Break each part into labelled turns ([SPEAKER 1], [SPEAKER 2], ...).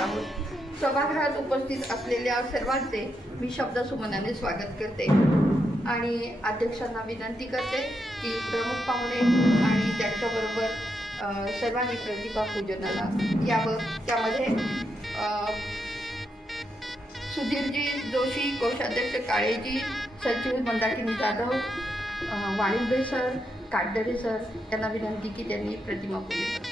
[SPEAKER 1] करीत आहोत. सभागृहात उपस्थित असलेल्या सर्वांचे मी शब्दसुमनाने स्वागत करते. आणि अध्यक्षांना विनंती करते की प्रमुख पाहुणे आणि त्यांच्याबरोबर सर्वांनी प्रतिभा पूजनाला यावं. त्यामध्ये सुधीरजी जोशी कोषाध्यक्ष काळेजी सचिव मंदाकिनी जाधव अ, वाणिंबे सर काटदरे सर यांना विनंती की त्यांनी प्रतिमा पूजन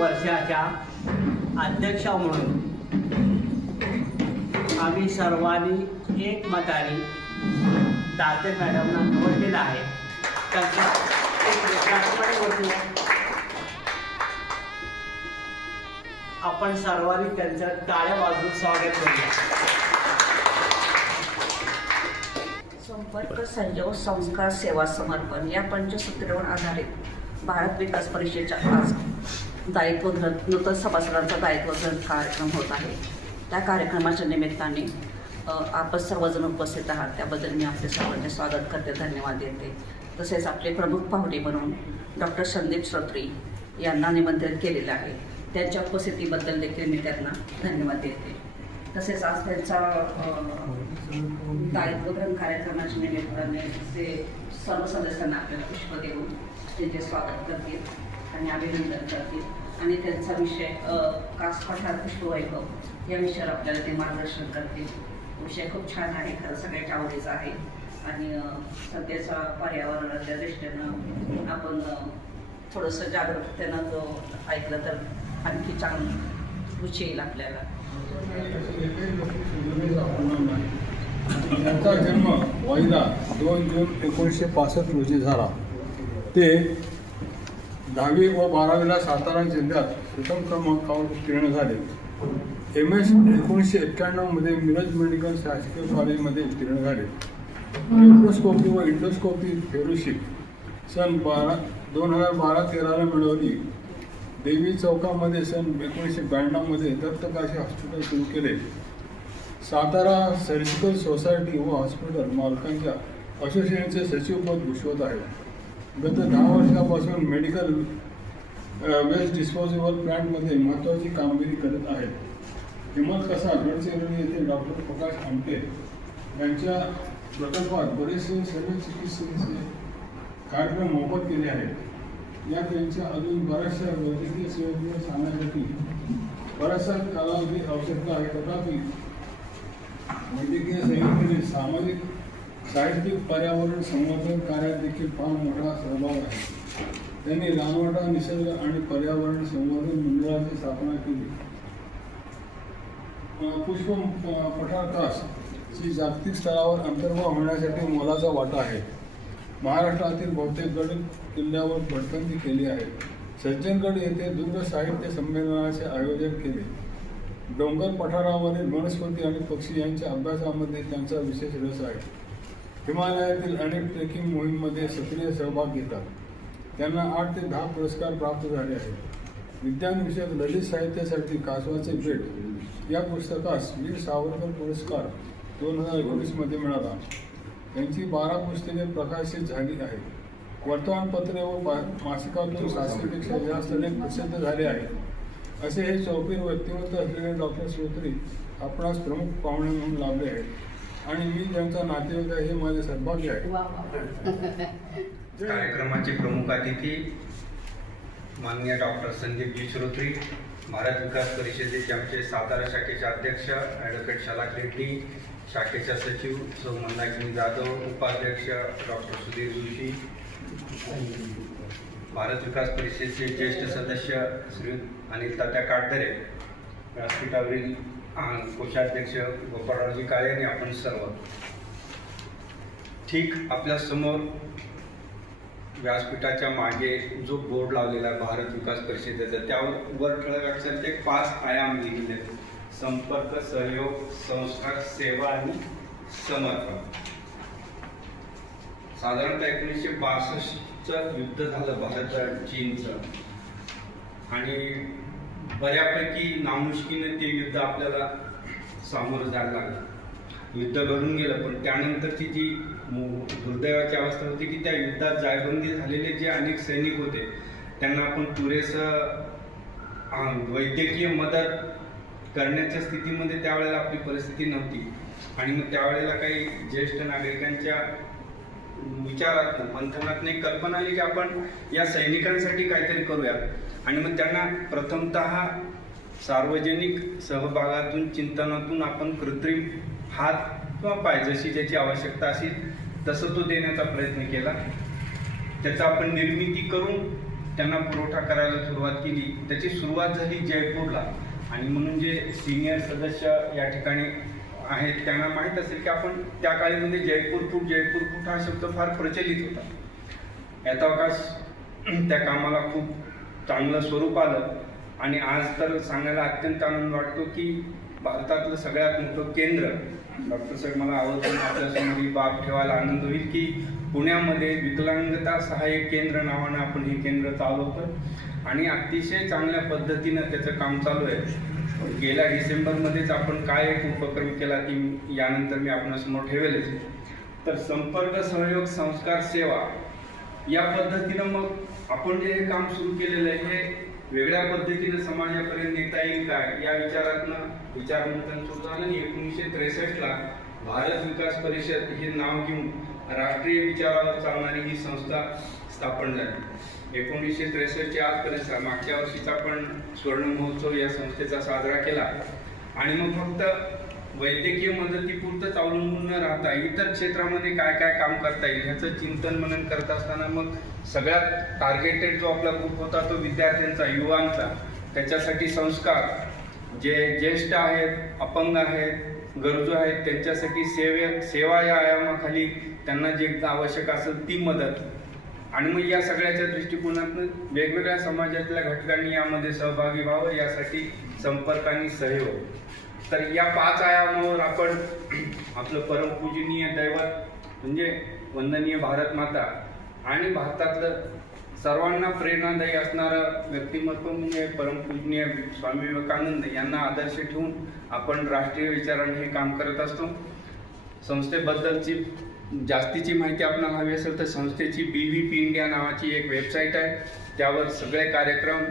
[SPEAKER 2] वर्षाच्या अध्यक्षा म्हणून आम्ही सर्वांनी एकमताने दाते मॅडमना निवडलेलं आहे. त्यांचा आपण सर्वांनी त्यांचं टाळ्या बाजून स्वागत करूया.
[SPEAKER 3] संपर्क संयोग संस्कार सेवा समर्पण या पंचसूत्रावर आधारित भारत विकास परिषदेच्या आज दायित्व ग्रंथ नूतन सभासदांचा दायित्व ग्रंथ कार्यक्रम होत आहे. त्या कार्यक्रमाच्या निमित्ताने आपण सर्वजण उपस्थित आहात. त्याबद्दल मी आपले सर्वांचे स्वागत करते धन्यवाद देते. तसेच आपले प्रमुख पाहुणे म्हणून डॉक्टर संदीप श्रोत्री यांना निमंत्रित केलेलं आहे. त्यांच्या उपस्थितीबद्दल देखील मी त्यांना धन्यवाद देते. तसेच आज त्यांचा दायित्व ग्रहण कार्यक्रमाच्या निमित्ताने ते सर्व सदस्यांना आपल्याला पुष्प देऊन त्यांचे स्वागत करतील आणि अभिनंदन करतील. आणि त्यांचा विषय अ, कास पठार पुष्पवैभव या विषयावर आपल्याला ते मार्गदर्शन करतील. विषय खूप छान आहे खरं सगळ्याच्या आवडीचा आहे. आणि सध्याचा सध्याच्या पर्यावरणाच्या दृष्टीनं आपण थोडंसं जागरूकतेनं तो ऐकलं तर आणखी चांग रुची येईल आपल्याला.
[SPEAKER 4] त्यांचा जन्म वैदा दोन जून एकोणीसशे पासष्ट रोजी झाला. ते दहावी व बारावीला सातारा जिल्ह्यात प्रथम क्रमांकावर उत्तीर्ण झाले. एम एस एकोणीसशे एक्क्याण्णवमध्ये मिरज मेडिकल शासकीय कॉलेजमध्ये उत्तीर्ण झाले. लेप्रोस्कोपी व इंडोस्कोपी फेलोशिप सन बारा दोन हजार बारा तेराला मिळवली. देवी चौकामध्ये सन एकोणीसशे ब्याण्णवमध्ये दत्तकाशी हॉस्पिटल सुरू केले. सातारा सर्जिकल सोसायटी व हॉस्पिटल मालकांच्या असोसिएशनचे सचिवपद भूषवत आहे. गत दहा वर्षापासून मेडिकल वेस्ट डिस्पोजेबल प्लॅन्टमध्ये महत्त्वाची कामगिरी करत आहेत हिमत कसा गडचिरोली येथे डॉक्टर प्रकाश आमटे यांच्या प्रकल्पात बरेचसे सर्व चिकित्सेचे कार्यक्रम मोफत केले आहेत. या त्यांच्या अजून बऱ्याचशा वैद्यकीय सेवेकडे सांगण्यासाठी बराचसा कालावधी आवश्यकता आहे. तथापि वैद्यकीय संयोजने सामाजिक साहित्यिक पर्यावरण संवर्धन कार्यात देखील फार मोठा सहभाग आहे. त्यांनी रानवाटा निसर्ग आणि पर्यावरण संवर्धन मंडळाची स्थापना केली. पुष्प अं, पठारकास जागतिक स्तरावर अंतर्भाव होण्यासाठी मोलाचा वाटा आहे. महाराष्ट्रातील बहुतेक गड किल्ल्यावर भटकंती केली आहे. सज्जनगड येथे दुग्ध साहित्य संमेलनाचे आयोजन केले. डोंगर पठारावरील वनस्पती आणि पक्षी यांच्या अभ्यासामध्ये त्यांचा विशेष रस आहे. हिमालयातील अनेक ट्रेकिंग मोहीममध्ये सक्रिय सहभाग घेतात. त्यांना आठ ते दहा पुरस्कार प्राप्त झाले आहेत. विज्ञानविषयक ललित साहित्यासाठी कासवाचे भेट. या पुस्तकास वीर सावरकर पुरस्कार दोन हजार एकोणीसमध्ये मिळाला. त्यांची बारा पुस्तके प्रकाशित झाली आहेत. वर्तमानपत्रे व मासिकातून सातशेपेक्षा जास्त लेख प्रसिद्ध झाले आहेत. असे हे चौकीर व्यक्तिमत्व असलेले डॉक्टर श्रोत्री आपणास प्रमुख पाहुणे म्हणून लाभले आहेत. आणि मी ज्यांचा नातेवाईक आहे हे माझे सौभाग्य आहे.
[SPEAKER 5] कार्यक्रमाचे प्रमुख अतिथी माननीय डॉक्टर संदीपजी श्रोत्री भारत विकास परिषदेचे आमचे सातारा शाखेचे अध्यक्ष ॲडव्होकेट शलाक रेड्डी शाखेच्या सचिव सौ मंदाकिनी जाधव उपाध्यक्ष डॉक्टर सुधीर जोशी. भारत विकास परिषदेचे ज्येष्ठ सदस्य श्री अनिल तात्या काटदरे व्यासपीठावरील कोषाध्यक्ष गोपाळरावजी काळे आणि आपण सर्व. ठीक आपल्यासमोर व्यासपीठाच्या मागे जो बोर्ड लावलेला आहे भारत विकास परिषदेचा त्यावर वर ठळक अक्षरात ते पाच आयाम लिहिलेले संपर्क सहयोग संस्कार सेवा आणि समर्पण. साधारणतः एकोणीसशे बासष्टचं युद्ध झालं भारत चीनचं. आणि बऱ्यापैकी नामुष्कीने ते युद्ध आपल्याला सामोरं जायला लागलं. युद्ध घडून गेलं पण त्यानंतरची जी मु- दुर्दैवाची अवस्था होती की त्या युद्धात जायबंदी झालेले जे अनेक सैनिक होते त्यांना आपण पुरेसं वैद्यकीय मदत करण्याच्या स्थितीमध्ये त्यावेळेला आपली परिस्थिती नव्हती. आणि मग त्यावेळेला काही ज्येष्ठ नागरिकांच्या विचारात मंथनात एक कल्पना आली की आपण या सैनिकांसाठी काहीतरी करूया. आणि मग त्यांना प्रथमतः सार्वजनिक सहभागातून चिंतनातून आपण कृत्रिम हात किंवा पाय जशी ज्याची आवश्यकता असेल तसं तो देण्याचा प्रयत्न केला. त्याचा आपण निर्मिती करून त्यांना पुरवठा करायला सुरुवात केली. त्याची सुरुवात झाली जयपूरला. आणि म्हणून जे सिनियर सदस्य या ठिकाणी आहेत त्यांना माहीत असेल की आपण त्या काळीमध्ये जयपूर फूट जयपूर फूट हा शब्द फार प्रचलित होता. याचा अवकाश त्या कामाला खूप चांगलं स्वरूप आलं आणि आज तर सांगायला अत्यंत आनंद वाटतो की भारतातलं सगळ्यात मोठं केंद्र डॉक्टर साहेब मला आवडतं आपल्यासमोर ही बाब ठेवायला आनंद होईल की पुण्यामध्ये विकलांगता सहाय्यक केंद्र नावानं आपण हे केंद्र चालवतो आणि अतिशय चांगल्या पद्धतीनं त्याचं काम चालू आहे. गेल्या डिसेंबरमध्येच आपण काय एक उपक्रम केला की यानंतर मी आपणासमोर ठेवेलच. तर संपर्क सहयोग संस्कार सेवा या पद्धतीनं मग आपण जे हे काम सुरू केलेलं आहे हे वेगळ्या पद्धतीनं समाजापर्यंत नेता येईल काय? या विचारातनं विचारमंथन सुरू झालं आणि एकोणीसशे त्रेसष्टला भारत विकास परिषद हे नाव घेऊन राष्ट्रीय विचारावर चालणारी ही संस्था स्थापन झाली. एकोणीसशे त्रेसष्टच्या आजपर्यंत मागच्या वर्षीचा पण स्वर्ण महोत्सव या संस्थेचा साजरा केला. आणि मग फक्त वैद्यकीय मदतीपुरतंच अवलंबून न राहता इतर क्षेत्रामध्ये काय काय काम करता येईल ह्याचं चिंतन मनन करत असताना मग सगळ्यात टार्गेटेड जो आपला ग्रुप होता तो विद्यार्थ्यांचा युवांचा. त्याच्यासाठी संस्कार. जे ज्येष्ठ आहेत अपंग आहेत गरजू आहेत त्यांच्यासाठी सेवे सेवा या आयामाखाली त्यांना जे आवश्यक असेल ती मदत. आणि मग या सगळ्याच्या दृष्टिकोनातून वेगवेगळ्या समाजातल्या घटकांनी यामध्ये सहभागी व्हावं यासाठी संपर्क आणि सहयोग तर या पाच आयामावर आपण आपलं परमपूजनीय दैवत म्हणजे वंदनीय भारत माता आणि भारतातलं सर्वांना प्रेरणादायी असणारं व्यक्तिमत्व म्हणजे परमपूजनीय स्वामी विवेकानंद यांना आदर्श ठेवून आपण राष्ट्रीय विचाराने हे काम करत असतो. संस्थेबद्दलची जास्तीची माहिती आपल्याला हवी असेल तर संस्थेची बी व्ही पी इंडिया नावाची एक वेबसाईट आहे. त्यावर सगळे कार्यक्रम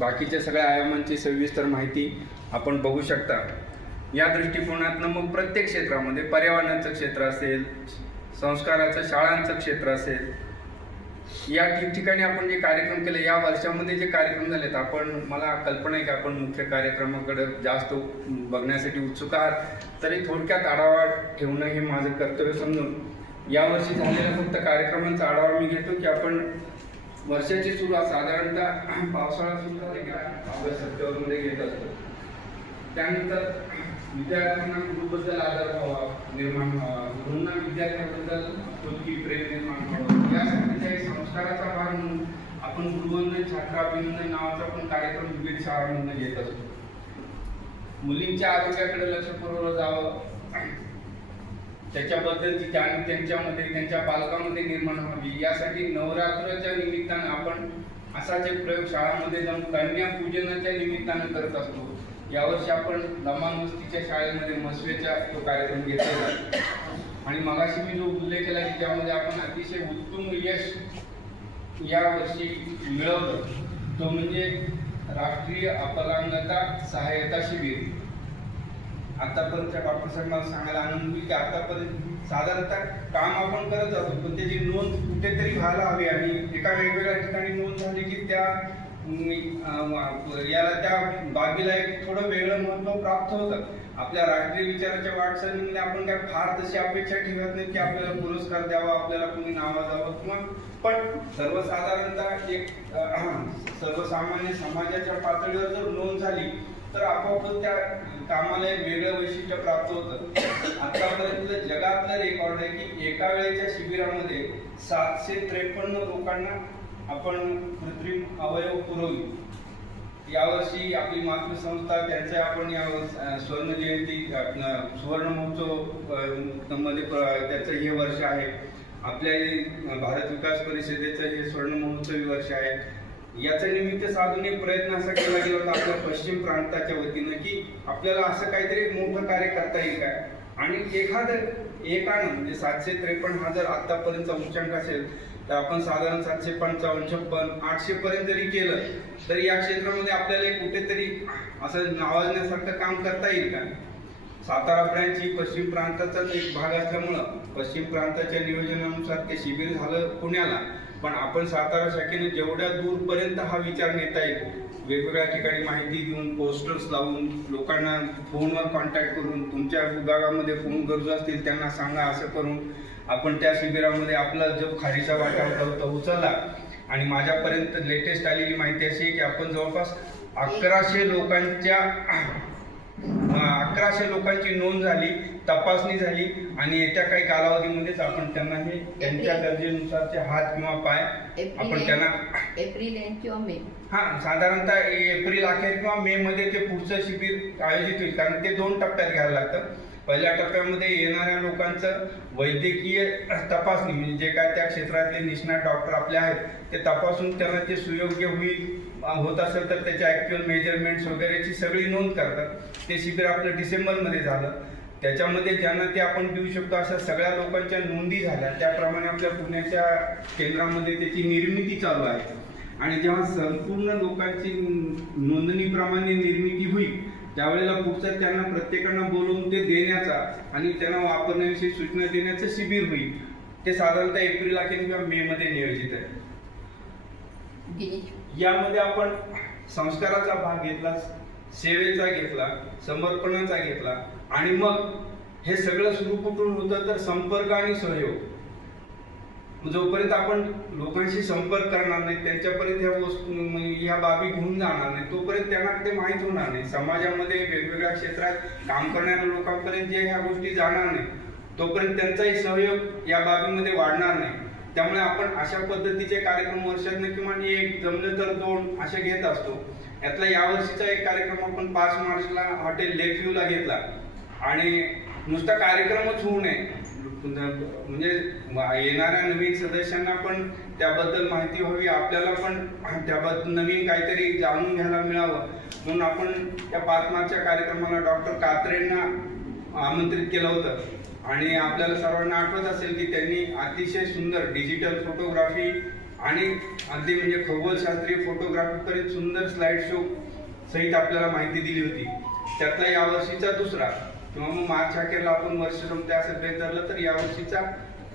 [SPEAKER 5] बाकीच्या सगळ्या आयामांची सविस्तर माहिती आपण बघू शकता. या दृष्टिकोनातनं मग प्रत्येक क्षेत्रामध्ये पर्यावरणाचं क्षेत्र असेल संस्काराचं शाळांचं क्षेत्र असेल या ठिकठिकाणी आपण जे कार्यक्रम केले या वर्षामध्ये जे कार्यक्रम झालेत आपण मला कल्पना आहे की आपण मुख्य कार्यक्रमाकडे जास्त बघण्यासाठी उत्सुक आहात. तरी थोडक्यात आढावा ठेवणं हे माझं कर्तव्य समजून यावर्षी झालेल्या फक्त कार्यक्रमांचा आढावा मी घेतो की आपण वर्षाची सुरुवात साधारणतः पावसाळा सुरू झाले की ऑगस्ट सप्टेंबरमध्ये घेत असतो. त्यानंतर विद्यार्थ्यांना गुरुबद्दल आदर व्हावा निर्माण व्हावा गुरूंना विद्यार्थ्यांबद्दल खुलकी प्रेम निर्माण व्हावं यासाठी काही संस्काराचा भाग म्हणून आपण गुरुवंदन छात्राभिनंदन नावाचा पण कार्यक्रम विविध शाळांमधून घेत असतो. मुलींच्या आरोग्याकडे लक्ष पुरवलं जावं. त्याच्याबद्दल त्याच्याबद्दलची जाणीव त्यांच्यामध्ये त्यांच्या पालकांमध्ये निर्माण व्हावी. यासाठी नवरात्राच्या निमित्तानं आपण असाच एक प्रयोग शाळांमध्ये जाऊन कन्या पूजनाच्या निमित्तानं करत असतो यावर्षी आपण लमानमस्तीच्या शाळेमध्ये मसवेचा तो कार्यक्रम घेतलेला आणि मगाशी मी जो उल्लेख केला की त्यामध्ये आपण अतिशय उत्तम यश यावर्षी मिळवलं. तो म्हणजे राष्ट्रीय अपरांगता सहाय्यता शिबिर. आतापर्यंत डॉक्टरसाहेब मला सांगायला आनंद होईल की आतापर्यंत साधारणतः काम आपण करत जातो पण त्याची नोंद कुठेतरी व्हायला हवी आणि एका वेगवेगळ्या ठिकाणी नोंद झाली की त्या याला त्या बाबीला एक थोडं वेगळं महत्त्व प्राप्त होतं. आपल्या राष्ट्रीय विचाराच्या वाटचालीमध्ये आपण काय फार तशी अपेक्षा ठेवत नाही की आपल्याला पुरस्कार द्यावा आपल्याला कोणी नावा जावं किंवा पण सर्वसाधारणतः एक सर्वसामान्य समाजाच्या पातळीवर जर नोंद झाली तर आपोआपच त्या कामाला एक वेगळं वैशिष्ट्य प्राप्त होतं. आतापर्यंत जगातलं रेकॉर्ड आहे की एका वेळेच्या शिबिरामध्ये सातशे त्रेपन्न लोकांना आपण कृत्रिम अवयव पुरवली. यावर्षी आपली मातृसंस्था त्यांच्या आपण या स्वर्ण जयंती सुवर्ण महोत्सवमध्ये प्र- त्याचं हे वर्ष आहे. आपल्या भारत विकास परिषदेचं हे स्वर्ण महोत्सवी वर्ष आहे. याचं निमित्त साधून एक प्रयत्न असा केला गेला होता आपल्या पश्चिम प्रांताच्या वतीनं की आपल्याला असं काहीतरी एक मोठं कार्य करता येईल काय आणि एखादं एकानं म्हणजे सातशे त्रेपन्न हा जर आतापर्यंत उच्चांक असेल तर आपण साधारण सातशे पंचावन्न छप्पन आठशे पर्यंत जरी केलं तरी या क्षेत्रामध्ये आपल्याला कुठेतरी असं नावाजण्यासारखं काम करता येईल का? सातारा ब्रँच ही पश्चिम प्रांताचाच एक भाग असल्यामुळं पश्चिम प्रांताच्या नियोजनानुसार ते शिबिर झालं पुण्याला. पण आपण सातारा शाखेने जेवढ्या दूरपर्यंत हा विचार नेता येईल वेगवेगळ्या ठिकाणी माहिती देऊन पोस्टर्स लावून लोकांना फोनवर कॉन्टॅक्ट करून तुमच्या विभागामध्ये फोन गरजू असतील त्यांना सांगा असं करून आपण त्या शिबिरामध्ये आपला जो खारीचा वाटा होता तो उचलला. आणि माझ्यापर्यंत लेटेस्ट आलेली माहिती अशी आहे की आपण जवळपास अकराशे लोकांच्या अकराशे लोकांची नोंद झाली तपासणी झाली आणि येत्या काही कालावधीमध्येच आपण त्यांना हे त्यांच्या गरजेनुसारचे हात किंवा पाय आपण त्यांना
[SPEAKER 1] एप्रिल किंवा मे.
[SPEAKER 5] हा साधारणतः एप्रिल अखेर किंवा मे मध्ये ते पुढचं शिबिर आयोजित होईल कारण ते दोन टप्प्यात घ्यायला लागतं. पहिल्या टप्प्यामध्ये येणाऱ्या लोकांचं वैद्यकीय तपासणी म्हणजे जे काय त्या क्षेत्रातले निष्णात डॉक्टर आपले आहेत ते तपासून त्यांना ते सुयोग्य होईल. होत असेल तर त्याच्या ॲक्च्युअल मेजरमेंट्स वगैरेची सगळी नोंद करतात. ते शिबिर आपलं डिसेंबरमध्ये झालं. त्याच्यामध्ये ज्यांना ते आपण देऊ शकतो अशा सगळ्या लोकांच्या नोंदी झाल्या. त्याप्रमाणे आपल्या पुण्याच्या केंद्रामध्ये त्याची निर्मिती चालू आहे. आणि जेव्हा संपूर्ण लोकांची नोंदणीप्रमाणे निर्मिती होईल त्यावेळेला पुढचं त्यांना प्रत्येकांना बोलवून ते देण्याचा आणि त्यांना वापरण्याविषयी सूचना देण्याचं शिबिर होईल. ते साधारणतः एप्रिल अखेर किंवा मे मध्ये नियोजित आहे. यामध्ये आपण संस्काराचा भाग घेतला सेवेचा घेतला समर्पणाचा घेतला आणि मग हे सगळं सुरू कुठून होतं तर संपर्क आणि सहयोग. जोपर्यंत आपण लोकांशी संपर्क करणार नाही त्यांच्यापर्यंत ह्या वस्तू ह्या बाबी घेऊन जाणार नाही तोपर्यंत त्यांना ते माहीत होणार नाही. समाजामध्ये वेगवेगळ्या क्षेत्रात काम करणाऱ्या लोकांपर्यंत जे ह्या गोष्टी जाणार नाही तोपर्यंत त्यांचाही सहयोग या बाबीमध्ये वाढणार नाही. त्यामुळे आपण अशा पद्धतीचे कार्यक्रम वर्षातनं किमान एक जमलं तर दोन असे घेत असतो. यातला यावर्षीचा एक कार्यक्रम आपण पाच मार्चला हॉटेल लेक व्ह्यूला घेतला. आणि नुसता कार्यक्रमच होऊ नये. म्हणजे येणाऱ्या नवीन सदस्यांना पण त्याबद्दल माहिती व्हावी आपल्याला पण त्याबद्दल नवीन काहीतरी जाणून घ्यायला मिळावं. म्हणून आपण त्या पाच मार्चच्या कार्यक्रमाला डॉक्टर कात्रेंना आमंत्रित केलं होतं. आणि आपल्याला सर्वांना आठवत असेल की त्यांनी अतिशय सुंदर डिजिटल फोटोग्राफी आणि अगदी म्हणजे खगोलशास्त्रीय फोटोग्राफी पर्यंत सुंदर स्लाइड शो सहित आपल्याला माहिती दिली होती. त्यातला यावर्षीचा दुसरा किंवा मग मार्च अखेरला आपण वर्ष संपते असं भेट धरलं तर यावर्षीचा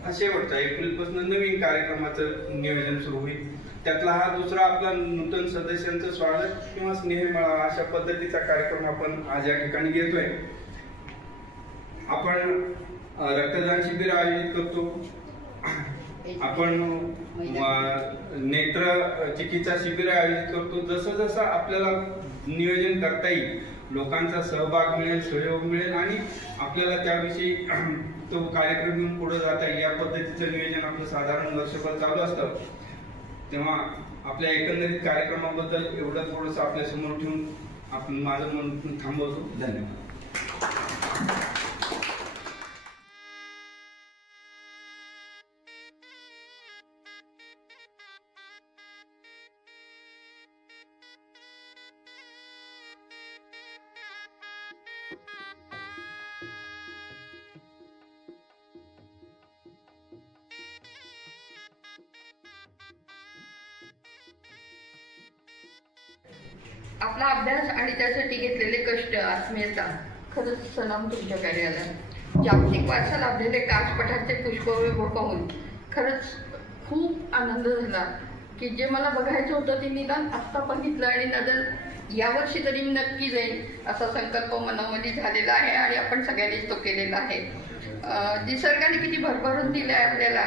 [SPEAKER 5] हा शेवटचा एप्रिलपासून नवीन कार्यक्रमाचं नियोजन सुरू होईल. त्यातला हा दुसरा आपला नूतन सदस्यांचं स्वागत किंवा स्नेह अशा पद्धतीचा कार्यक्रम आपण आज या ठिकाणी घेतोय. आपण रक्तदान शिबिर आयोजित करतो. आपण नेत्र चिकित्सा शिबिर आयोजित करतो. जसं जसं आपल्याला नियोजन करता येईल लोकांचा सहभाग मिळेल सहयोग मिळेल आणि आपल्याला त्याविषयी तो कार्यक्रम घेऊन पुढे जाता येईल. या पद्धतीचं नियोजन आपलं साधारण वर्षभर चालू असतं. तेव्हा आपल्या एकंदरीत कार्यक्रमाबद्दल एवढं थोडंसं आपल्यासमोर ठेवून आपण माझं मन थांबवतो. धन्यवाद.
[SPEAKER 1] आपला अभ्यास आणि त्यासाठी घेतलेले कष्ट आत्मीयता खरंच सलाम तुमच्या कार्याला. जागतिक वारसा लाभलेले काचपठारचे पुष्पवैभव पाहून खरंच खूप आनंद झाला की जे मला बघायचं होतं ते निदान आत्ता बघितलं आणि नजर यावर्षी तरी मी नक्की जाईल असा संकल्प मनामध्ये झालेला आहे आणि आपण सगळ्यांनीच तो केलेला आहे. निसर्गाने किती भरभरून दिलं आहे आपल्याला.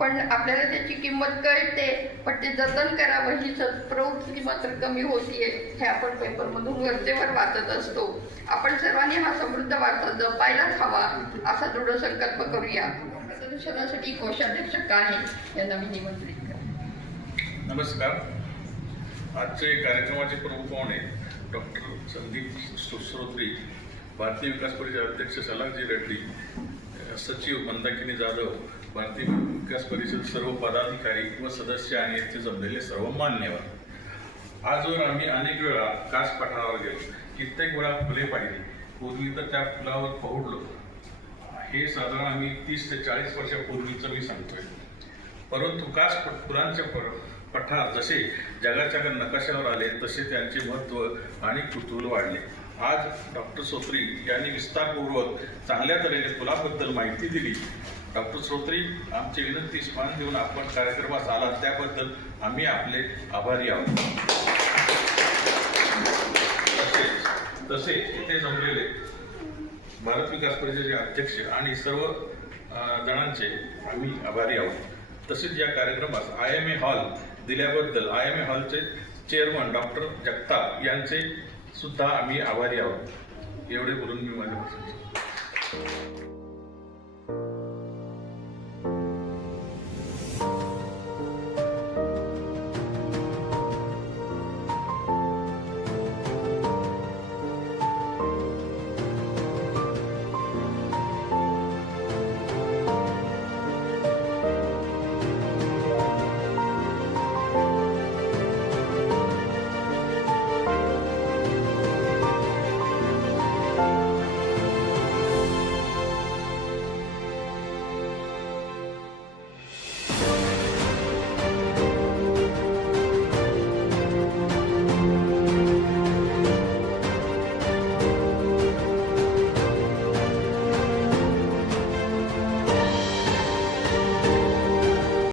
[SPEAKER 1] पण आपल्याला त्याची किंमत कळते पण ते जतन करावं ही प्रवृत्ती मात्र कमी होतीये हे आपण पेपरमधून वरचेवर वाचत असतो. आपण सर्वांनी हा समृद्ध वारसा जपायलाच हवा असा दृढ संकल्प करूया. प्रदर्शनासाठी कोषाध्यक्ष काळे यांना मी निमंत्रित
[SPEAKER 6] नमस्कार. आजचे कार्यक्रमाचे प्रमुख पाहुणे डॉक्टर संदीप सुश्रोत्री भारतीय विकास परिषद अध्यक्ष सलागजी रेड्डी सचिव मंदाकिनी जाधव भारतीय विकास परिषद सर्व पदाधिकारी व सदस्य आणि येथे जमलेले सर्व मान्यवर. आजवर आम्ही अनेक वेळा कास पठारावर गेलो. कित्येक वेळा फुले पाहिली. पूर्वी तर त्या फुलावर पहुडलो हे साधारण आम्ही तीस ते चाळीस वर्षापूर्वीचं मी सांगतोय. परंतु कास फुलांचे प- पठार जसे जगाच्या नकाशावर आले तसे त्यांचे महत्त्व आणि कुतूहल वाढले. आज डॉक्टर सोत्री यांनी विस्तारपूर्वक चांगल्या तऱ्हेने फुलाबद्दल माहिती दिली. डॉक्टर सोत्री आमची विनंती स्मरण देऊन आपण कार्यक्रमास आलात. त्याबद्दल आम्ही आपले आभारी आहोत. तसेच तसे इथे जमलेले भारत विकास परिषदेचे अध्यक्ष आणि सर्व जणांचे आम्ही आभारी आहोत. तसेच या कार्यक्रमास आय एम ए हॉल दिल्याबद्दल आय एम ए हॉलचे चेअरमन डॉक्टर जगताप यांचे सुद्धा आम्ही आभारी आहोत. एवढे बोलून मी माझ्या